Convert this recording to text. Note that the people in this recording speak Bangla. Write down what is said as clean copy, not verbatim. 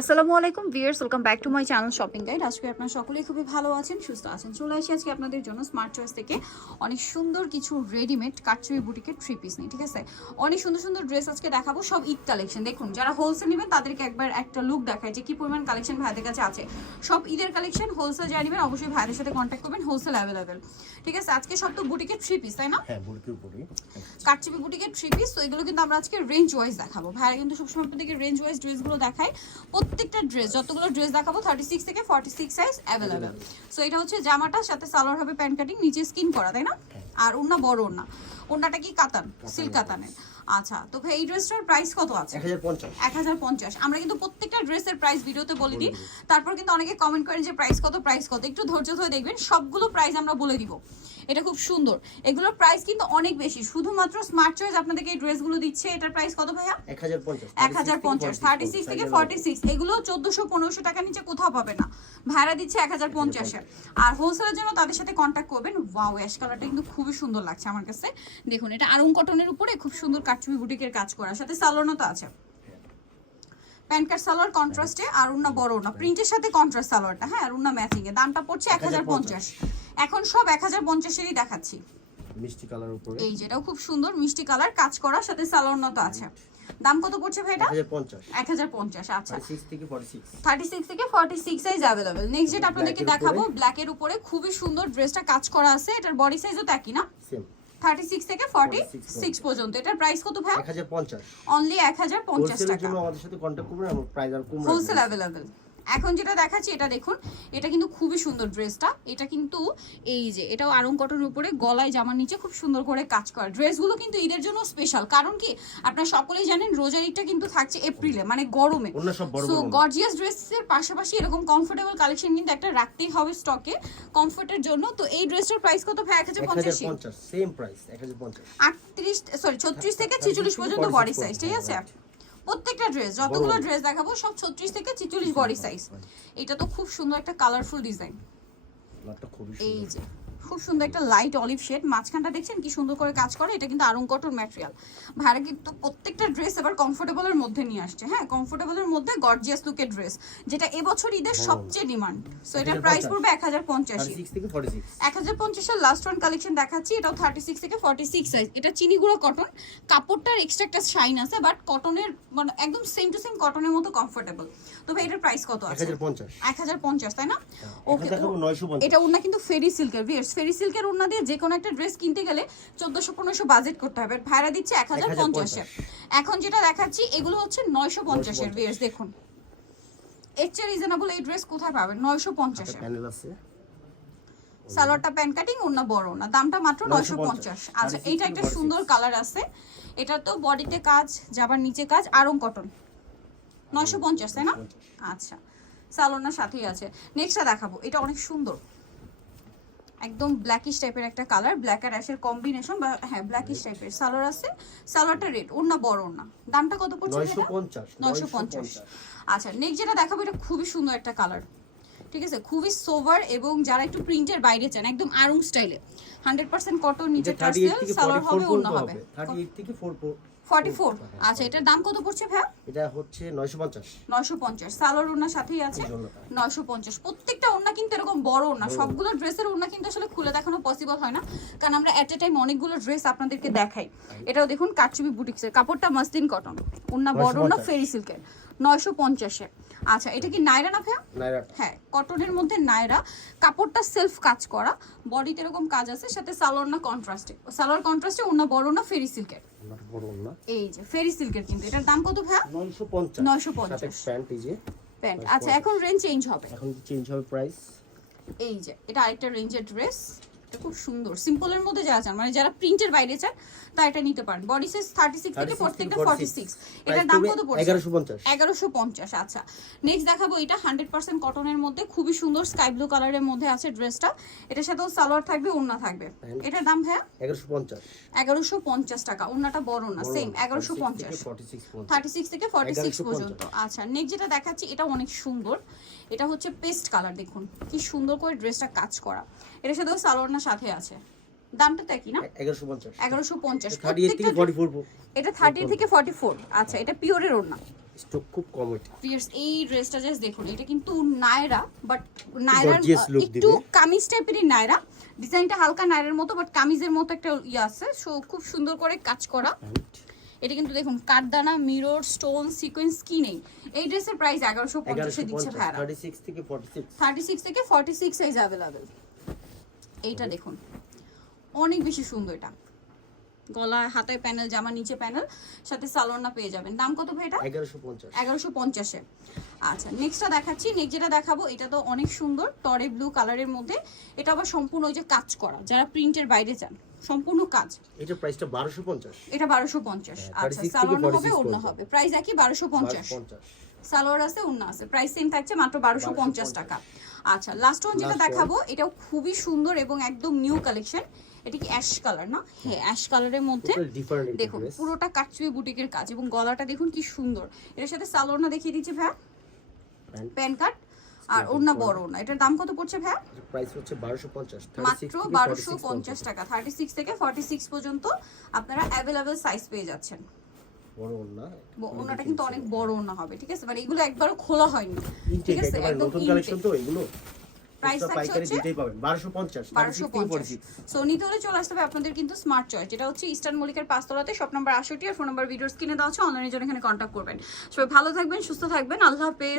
আসসালামু আলাইকুম viewers, welcome back to my channel shopping guide. আজকে আপনারা সকলেই খুবই ভালো আছেন, সুস্থ আছেন। চলে আসি আজকে আপনাদের জন্য স্মার্ট চয়েস থেকে অনেক সুন্দর কিছু রেডিমেড কাটচুপি বুটিকের থ্রি পিস নিয়ে, ঠিক আছে? অনেক সুন্দর সুন্দর ড্রেস আজকে দেখাবো, সব ঈদ কালেকশন। দেখুন, যারা হোলসেল নেবেন তাদেরকে একবার একটা লুক দেখায় যে কি পরিমাণ কালেকশন ভাইদের কাছে আছে। সব ঈদের কালেকশন হোলসেল যারা নেবেন অবশ্যই ভাইদের সাথে কন্ট্যাক্ট করবেন, হোলসেল অ্যাভেলেবেল, ঠিক আছে? আজকে সব তো বুটিকের থ্রি পিস, তাই না? হ্যাঁ, বুটিকের উপরে কাটচুপি বুটিকের থ্রি পিস। তো এগুলো কিন্তু আমরা আজকে রেঞ্জ ওয়াইজ দেখাবো। ভাইরা কিন্তু সবসময় আপনাদেরকে রেঞ্জ ওয়াইজ ড্রেসগুলো দেখায়। প্রত্যেকটা ড্রেস, যতগুলো ড্রেস দেখাবো 36 থেকে 46 সাইজ অ্যাভেলেবেল। সো এটা হচ্ছে জামাটা, সাথে সালোয়ার হবে প্যান্ট কাটিং, নিচে স্কিন করা, তাই না? আর ওন্না বড় ওন্না, ওন্নাটা কি কাতান, সিল্ক কাতানের। আচ্ছা, তো ভাই এই ড্রেসটার প্রাইস কত আছে? 1050। আমরা কিন্তু প্রত্যেকটা ড্রেসের প্রাইস ভিডিওতে বলে দিই, তারপর কিন্তু অনেকে কমেন্ট করেন যে প্রাইস কত প্রাইস কত। একটু ধৈর্য ধরে দেখবেন, সবগুলো প্রাইস আমরা বলে দিব। এটা খুব সুন্দর, এগুলোর প্রাইস কিন্তু অনেক বেশি। শুধুমাত্র স্মার্ট চয়েস আপনাদেরকে এই ড্রেসগুলো দিচ্ছে। এটার প্রাইস কত ভাইয়া? 1050। 36 থেকে 46, এগুলো 1400-1500 টাকা নিচে কোথাও পাবে না। ভাড়া দিচ্ছে 1050-এ। আর হোলসেলের জন্য তাদের সাথে কন্ট্যাক্ট করবেন। ওয়াও, অ্যাশ কালারটা কিন্তু খুবই সুন্দর লাগছে আমার কাছে। দেখুন, এটা আরং কটনের উপরে খুব সুন্দর কাটচুপি বুটিকের কাজ করা, সাথে সালোয়ারও তো আছে। প্যান্ট কাট সালোয়ার কন্ট্রাস্টে, আর উন্না বড় না, প্রিন্টের সাথে কন্ট্রাস্ট সালোয়ারটা, হ্যাঁ, আর উন্না ম্যাচিং এ। দামটা পড়ছে 1050। এখন সব 1050-এরই দেখাচ্ছি। মিষ্টি কালার উপরে এই যেটাও খুব সুন্দর মিষ্টি কালার, কাজ করা, সাথে সালোয়ার তো আছে। দাম কত পড়ছে ভাই এটা? 1050। আচ্ছা, 36 থেকে 46 সাইজ अवेलेबल। নেক্সট যেটা আপনাদেরকে দেখাবো, ব্ল্যাক এর উপরে খুবই সুন্দর ড্রেসটা কাজ করা আছে। এটার বডি সাইজও তো একই না, সেম 36 থেকে 46 পর্যন্ত। এটার প্রাইস কত ভাই? 1050। অনলি 1050 টাকা। জন্য আমাদের সাথে কন্টাক্ট করবেন, আমরা প্রাইস আর কম রাখবো। Wholesale available. এখন যেটা দেখাচ্ছি এটা দেখুন, এটা কিন্তু খুবই সুন্দর ড্রেসটা। এটা কিন্তু এই যে এটাও আরং কটনের উপরে, গলায় জামার নিচে খুব সুন্দর করে কাজ করা। ড্রেসগুলো কিন্তু ঈদের জন্য স্পেশাল, কারণ কি আপনারা সকলেই জানেন রোজার ঈদটা কিন্তু থাকছে এপ্রিলে, মানে গরমে। সো গর্জিয়াস ড্রেসের পাশাপাশি এরকম কমফোর্টেবল কালেকশন কিন্তু একটা রাখতেই হবে স্টকে, কমফোর্টের জন্য। তো এই ড্রেসটার প্রাইস কত ভাই? 1050। Same price 1050। 36 থেকে 46 পর্যন্ত বডি সাইজ, ঠিক আছে? প্রত্যেকটা ড্রেস, যতগুলো ড্রেস দেখাবো সব 36 থেকে 46 বডি সাইজ। এটা তো খুব সুন্দর একটা কালারফুল ডিজাইন। এই যে খুব সুন্দর একটা লাইট অলিভ শেড, মাঝখানটা দেখছেন কি সুন্দর করে কাজ করে। এটা কিন্তু আরং কটন ম্যাটেরিয়াল। ভাড়া কিন্তু প্রত্যেকটা ড্রেস এবার কমফোর্টেবলের মধ্যে নিয়ে আসছে। হ্যাঁ, কমফোর্টেবলের মধ্যে গর্জিয়াস লুকের ড্রেস, যেটা এবছর ঈদের সবচেয়ে ডিমান্ড। সো এটার প্রাইস পড়বে 1050। 1050 এর লাস্ট ওয়ান কালেকশন দেখাচ্ছি। এটাও 36 থেকে 46 সাইজ। এটা চিনি গুঁড়ো কটন, কাপড়টার এক্সট্রা একটা শাইন আছে, বাট কটনের মানে একদম সেম টু সেম কটনের মতো কমফোর্টেবল। তো ভাই এটার প্রাইস কত আছে? 1050, তাই না? ওকে, এটা ওন্না কিন্তু ফেরি সিল্কের। ভিউয়ার্স, ফেরি সিল্কের ওন্না দিয়ে যে কোনো একটা ড্রেস কিনতে গেলে 1400-1500 বাজেট করতে হবে। ভাড়া দিচ্ছে 1050-এ। এখন যেটা দেখাচ্ছি এগুলো হচ্ছে 950 এর। ভিউয়ার্স দেখুন, এর চেয়ে রিজনেবল এই ড্রেস কোথায় পাবেন? 950 এ। সালোয়ারটা প্যান্ট কাটিং, ওন্না বড় না, দামটা মাত্র 950। আচ্ছা, এইটা একটা সুন্দর কালার আছে। এটা তো বডিতে কাজ, যাবার নিচে কাজ, আরং কটন। 950, তাই না? আচ্ছা, সালোয়ার সাথেই আছে। নেক্সটটা দেখাবো, এটা অনেক সুন্দর, একদম ব্ল্যাকিশ টাইপের একটা কালার, ব্ল্যাক আর অ্যাশের কম্বিনেশন, বা হ্যাঁ ব্ল্যাকিশ টাইপের। সালোয়ার আছে, সালোয়ারটা রেড, ওন্না বড় না। দামটা কত পড়ছে? 950। আচ্ছা, নেক্সট যেটা দেখাবো, এটা খুবই সুন্দর একটা কালার, ঠিক আছে? খুবই সোভার, এবং যারা একটু প্রিন্টের বাইরে চান, একদম আরং স্টাইলে, 100% কটন, নিচে টার্সেল, সালোয়ার হবে, ওন্না হবে। 38 থেকে 44। আচ্ছা, এটার দাম কত পড়ছে ভাই? এটা হচ্ছে 950। সালোয়ার ওন্নার সাথেই আছে 950। প্রত্যেকটা ওন্না কিন্তু এরকম বড় ওন্না, সবগুলো ড্রেসের ওন্না কিন্তু আসলে খুলে দেখানো পসিবল হয় না, কারণ আমরা এট এ টাইম অনেকগুলো ড্রেস আপনাদেরকে দেখাই। এটাও দেখুন কাটচুপি বুটিক্সের, কাপড়টা মাসলিন কটন, ওন্না বড় ওন্না, ফেরি সিল্কের, 950-এ। আচ্ছা, এটা কি নায়রা না ভাইয়া? হ্যাঁ, কটনের মধ্যে নায়রা, কাপড়টা সেলফ কাজ করা, বডিতে এরকম কাজ আছে, সাথে সালোয়ার না কন্ট্রাস্টে, সালোয়ার কন্ট্রাস্টে, ওন্না বড় না, ফেরি সিল্কের। এই যে ফেরি সিল্কের, কিন্তু এটার দাম কত ভাইয়া? 950। প্যান্ট, এই যে প্যান্ট। আচ্ছা, এখন রেঞ্জ চেঞ্জ হবে, প্রাইস। এই যে এটা আরেকটা রেঞ্জের ড্রেস। এটা খুব সুন্দর, সিম্পলের মধ্যে যারা চান, মানে যারা প্রিন্টের বাইরে চান, তা এটা নিতে পারেন। বডি সাইজ 36 থেকে প্রত্যেকটা 46। এটার দাম কত পড়ছে? 1150। আচ্ছা, নেক্সট দেখাবো, এটা 100% কটনের মধ্যে, খুবই সুন্দর স্কাই ব্লু কালারের মধ্যে আছে ড্রেসটা। এটার সাথেও সালোয়ার থাকবে, ওন্না থাকবে। এটার দাম ভাইয়া? 1150 টাকা। ওন্নাটা বড় না, সেম 1150, 36 থেকে 46 পর্যন্ত। আচ্ছা, নেক্সট যেটা দেখাচ্ছি, এটা অনেক সুন্দর। এটা হচ্ছে পেস্ট কালার, দেখুন কি সুন্দর করে ড্রেসটা কাজ করা। এটার সাথেও সালোয়ার সাথে আছে। দামটা তো একই না? 1150। এটা 30 থেকে 44। এটা 30 থেকে 44। আচ্ছা, এটা পিওরের ওড়না, স্টক খুব কম এটা। ভিউয়ার্স এই ড্রেসটা জাস্ট দেখুন, এটা কিন্তু নায়রা, বাট নায়রার Gorgeous look একটু দিবে। কামিজ টাইপেরই নায়রা, ডিজাইনটা হালকা নায়রার মতো, বাট কামিজের মতো একটা ইয়ে আছে। সো খুব সুন্দর করে কাজ করা। এটা কিন্তু দেখুন কাঠদানা, মিরর, স্টোন, সিকোয়েন্স কি নেই। এই ড্রেসের প্রাইস 1150 এ দিচ্ছে 1150 ভাড়া। 36 থেকে 46। 36 থেকে 46 সাইজ अवेलेबल। এইটা দেখুন অনেক বেশি সুন্দর, এটা গলা হাতে প্যানেল, জামা নিচে প্যানেল, সাথে সালোয়ারটা পেয়ে যাবেন। দাম কত ভাই এটা? 1150। 1150 এ। আচ্ছা নেক্সটটা দেখাচ্ছি। নেক্সট যেটা দেখাবো এটা তো অনেক সুন্দর, টরে ব্লু কালারের মধ্যে। এটা আবার সম্পূর্ণ ওই যে কাজ করা, যারা প্রিন্টের বাইরে যান সম্পূর্ণ কাজ। এটা প্রাইসটা 1250। এটা 1250। আচ্ছা 36 থেকে সালোয়ার 46 হবে, ওড়না হবে। প্রাইস একই 1250। 1250। সালোয়ার আছে, ওড়না আছে, প্রাইস সেম থাকছে মাত্র 1250 টাকা। আচ্ছা লাস্ট ওয়ান যেটা Last দেখাবো এটাও খুবই সুন্দর এবং একদম নিউ কালেকশন। এটা কি অ্যাশ কালার না? হ্যাঁ অ্যাশ কালারের মধ্যে টোটাল ডিফারেন্ট দেখুন পুরোটা কাটচুপি বুটিকের কাজ এবং গলাটা দেখুন কি সুন্দর। এর সাথে সালোয়ারটা দেখিয়ে দিচ্ছি ভাই, প্যান কাট আর ওড়না বড় ওড়না। এটার দাম কত পড়ছে ভাই? প্রাইস হচ্ছে 1250। মাত্র 1250 টাকা। 36 থেকে 46 পর্যন্ত আপনারা अवेलेबल সাইজ পেয়ে যাচ্ছেন। বড় ওন্না। ওড়নাটা কিন্তু অনেক বড় ওড়না হবে, ঠিক আছে? মানে এগুলো একবারও খোলা হয়নি, ঠিক আছে? একদম নতুন কালেকশন তো এগুলো। প্রাইস থাকছে পাইকারি হচ্ছে দিতেই পাবেন 1250। 1250। সো নিতে হলে চলে আসতে হবে আপনাদের কিন্তু স্মার্ট চয়েস, যেটা হচ্ছে ইস্টার্ন মল্লিকের 5 তলাতে, শপ নাম্বার 68 আর ফোন নাম্বার ভিডিওর স্ক্রিনে দেওয়া আছে। অনলাইনের জন্য এখানে কন্ট্যাক্ট করবেন। সবাই ভালো থাকবেন, সুস্থ থাকবেন, আল্লাহ হাফেজ।